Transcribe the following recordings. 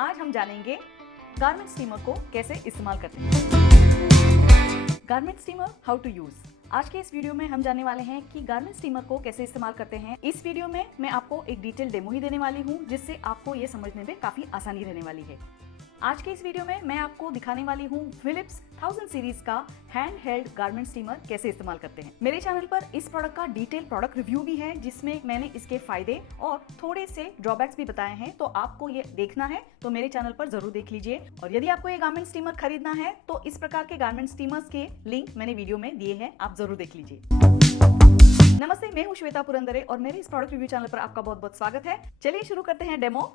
आज हम जानेंगे गारमेंट स्टीमर को कैसे इस्तेमाल करते हैं। Garment steamer how to use. आज के इस वीडियो में हम जानने वाले हैं कि गारमेंट स्टीमर को कैसे इस्तेमाल करते हैं। इस वीडियो में मैं आपको एक डिटेल डेमो ही देने वाली हूँ, जिससे आपको ये समझने में काफी आसानी रहने वाली है। आज के इस वीडियो में मैं आपको दिखाने वाली हूँ फिलिप्स 1000 सीरीज का हैंड हेल्ड गारमेंट स्टीमर कैसे इस्तेमाल करते हैं। मेरे चैनल पर इस प्रोडक्ट का डिटेल प्रोडक्ट रिव्यू भी है, जिसमें मैंने इसके फायदे और थोड़े से ड्रॉबैक्स भी बताए हैं। तो आपको ये देखना है तो मेरे चैनल पर जरूर देख लीजिए। और यदि आपको ये गारमेंट स्टीमर खरीदना है तो इस प्रकार के गारमेंट स्टीमर्स के लिंक मैंने वीडियो में दिए हैं, आप जरूर देख लीजिए। नमस्ते, मैं हूँ श्वेता पुरंदरे और मेरे इस प्रोडक्ट रिव्यू चैनल पर आपका बहुत बहुत स्वागत है। चलिए शुरू करते हैं demo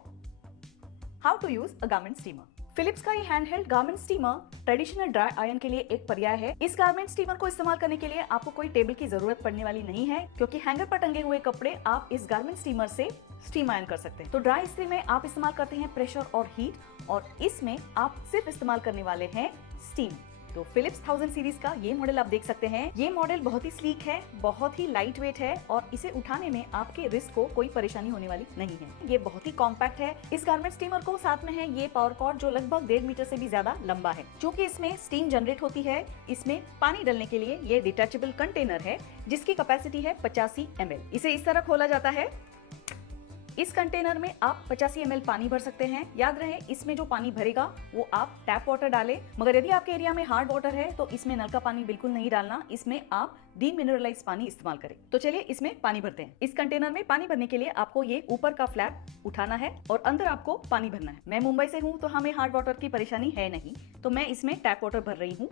how to use a garment steamer. Philips का ये handheld garment steamer traditional dry iron के लिए एक पर्याय है। इस गारमेंट स्टीमर को इस्तेमाल करने के लिए आपको कोई टेबल की जरूरत पड़ने वाली नहीं है, क्योंकि हैंगर पर टंगे हुए कपड़े आप इस गारमेंट स्टीमर से स्टीम आयरन कर सकते हैं। तो ड्राई इस्त्री में आप इस्तेमाल करते हैं प्रेशर और हीट, और इसमें आप सिर्फ इस्तेमाल करने वाले हैं स्टीम। तो फिलिप्स 1000 सीरीज का ये मॉडल आप देख सकते हैं। ये मॉडल बहुत ही स्लीक है, बहुत ही लाइट वेट है और इसे उठाने में आपके रिस्ट को कोई परेशानी होने वाली नहीं है। ये बहुत ही कॉम्पैक्ट है। इस गारमेंट स्टीमर को साथ में है ये पावर कॉर्ड, जो लगभग 1.5 मीटर से भी ज्यादा लंबा है। चूंकि इसमें स्टीम जनरेट होती है, इसमें पानी डालने के लिए ये डिटैचेबल कंटेनर है, जिसकी कैपेसिटी है 85 ml। इसे इस तरह खोला जाता है। इस कंटेनर में आप 85 ml पानी भर सकते हैं। याद रहे, इसमें जो पानी भरेगा वो आप टैप वाटर डालें, मगर यदि आपके एरिया में हार्ड वाटर है तो इसमें नल का पानी बिल्कुल नहीं डालना, इसमें आप डीमिनरलाइज पानी इस्तेमाल करें। तो चलिए इसमें पानी भरते हैं। इस कंटेनर में पानी भरने के लिए आपको ये ऊपर का फ्लैप उठाना है और अंदर आपको पानी भरना है। मैं मुंबई से हूँ तो हमें हार्ड वाटर की परेशानी है नहीं, तो मैं इसमें टैप वाटर भर रही हूँ।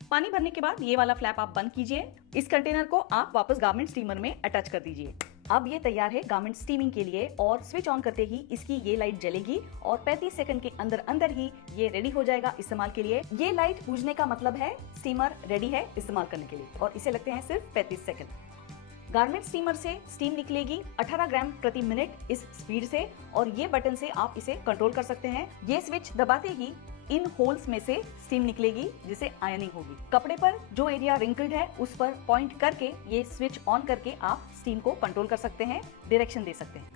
पानी भरने के बाद ये वाला फ्लैप आप बंद कीजिए। इस कंटेनर को आप वापस गारमेंट स्टीमर में अटैच कर दीजिए। अब ये तैयार है गारमेंट स्टीमिंग के लिए, और स्विच ऑन करते ही इसकी ये लाइट जलेगी और 35 सेकंड के अंदर ही ये रेडी हो जाएगा इस्तेमाल के लिए। ये लाइट बुझने का मतलब है स्टीमर रेडी है इस्तेमाल करने के लिए, और इसे लगते हैं सिर्फ 35 सेकंड। गारमेंट स्टीमर से स्टीम निकलेगी 18 ग्राम प्रति मिनट इस स्पीड से, और ये बटन से आप इसे कंट्रोल कर सकते हैं। ये स्विच दबाते ही इन होल्स में से स्टीम निकलेगी, जिसे आयनिंग होगी। कपड़े पर जो एरिया रिंकल्ड है उस पर पॉइंट करके ये स्विच ऑन करके आप स्टीम को कंट्रोल कर सकते हैं, डायरेक्शन दे सकते हैं।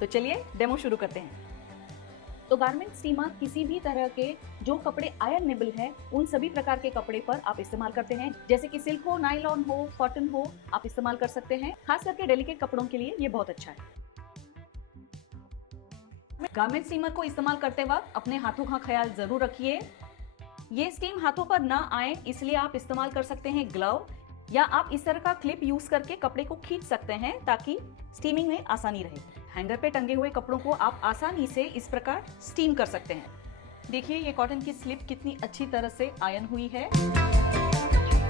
तो चलिए डेमो शुरू करते हैं। तो गारमेंट स्टीमर किसी भी तरह के जो कपड़े आयरनेबल है उन सभी प्रकार के कपड़े पर आप इस्तेमाल करते हैं, जैसे कि सिल्क हो, नायलॉन हो, कॉटन हो, आप इस्तेमाल कर सकते हैं। खास करके डेलिकेट कपड़ों के लिए ये बहुत अच्छा है। गारमेंट स्टीमर को इस्तेमाल करते वक्त अपने हाथों का ख्याल जरूर रखिए। ये स्टीम हाथों पर ना आए, इसलिए आप इस्तेमाल कर सकते हैं ग्लव, या आप इस तरह का क्लिप यूज करके कपड़े को खींच सकते हैं ताकि स्टीमिंग में आसानी रहे। हैंगर पे टंगे हुए कपड़ों को आप आसानी से इस प्रकार स्टीम कर सकते हैं। देखिए ये कॉटन की स्लिप कितनी अच्छी तरह से आयरन हुई है।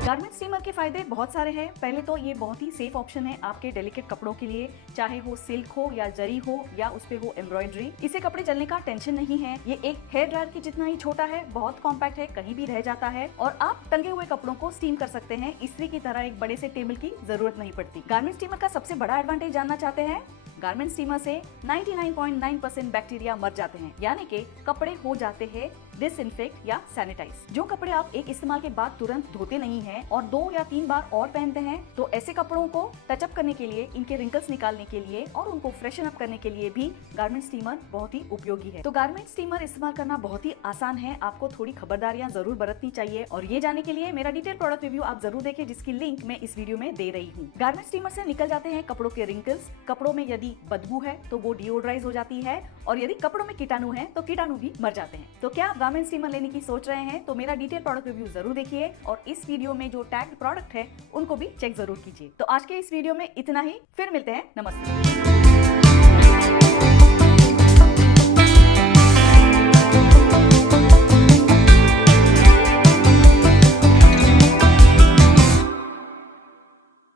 गारमेंट स्टीमर के फायदे बहुत सारे हैं। पहले तो ये बहुत ही सेफ ऑप्शन है आपके डेलिकेट कपड़ों के लिए, चाहे वो सिल्क हो या जरी हो या उस पे हो एम्ब्रॉयडरी। इसे कपड़े जलने का टेंशन नहीं है। ये एक हेयर ड्रायर की जितना ही छोटा है, बहुत कॉम्पैक्ट है, कहीं भी रह जाता है, और आप टंगे हुए कपड़ों को स्टीम कर सकते हैं। इस्त्री की तरह एक बड़े से टेबल की जरूरत नहीं पड़ती। गारमेंट स्टीमर का सबसे बड़ा एडवांटेज जानना चाहते हैं? गारमेंट स्टीमर से 99.9% बैक्टीरिया मर जाते हैं, यानी कि कपड़े हो जाते हैं डिसइंफेक्ट या सैनिटाइज। जो कपड़े आप एक इस्तेमाल के बाद तुरंत धोते नहीं हैं और 2 या 3 बार और पहनते हैं, तो ऐसे कपड़ों को टचअप करने के लिए, इनके रिंकल्स निकालने के लिए और उनको फ्रेशन अप करने के लिए भी गारमेंट स्टीमर बहुत ही उपयोगी है। तो गारमेंट स्टीमर इस्तेमाल करना बहुत ही आसान है। आपको थोड़ी खबरदारियां जरूर बरतनी चाहिए, और ये जानने के लिए मेरा डिटेल प्रोडक्ट रिव्यू आप जरूर देखें, जिसकी लिंक मैं इस वीडियो में दे रही हूँ। गारमेंट स्टीमर से निकल जाते हैं कपड़ों के रिंकल्स। कपड़ों में यदि बदबू है तो वो डिओड्राइज हो जाती है, और यदि कपड़ों में कीटाणु है तो कीटाणु भी मर जाते हैं। तो क्या आप गारमेंट स्टीमर लेने की सोच रहे हैं? तो मेरा डिटेल प्रोडक्ट रिव्यू जरूर देखिए, और इस वीडियो में जो टैग्ड प्रोडक्ट है उनको भी चेक जरूर कीजिए। तो आज के इस वीडियो में इतना ही, फिर मिलते हैं। नमस्ते।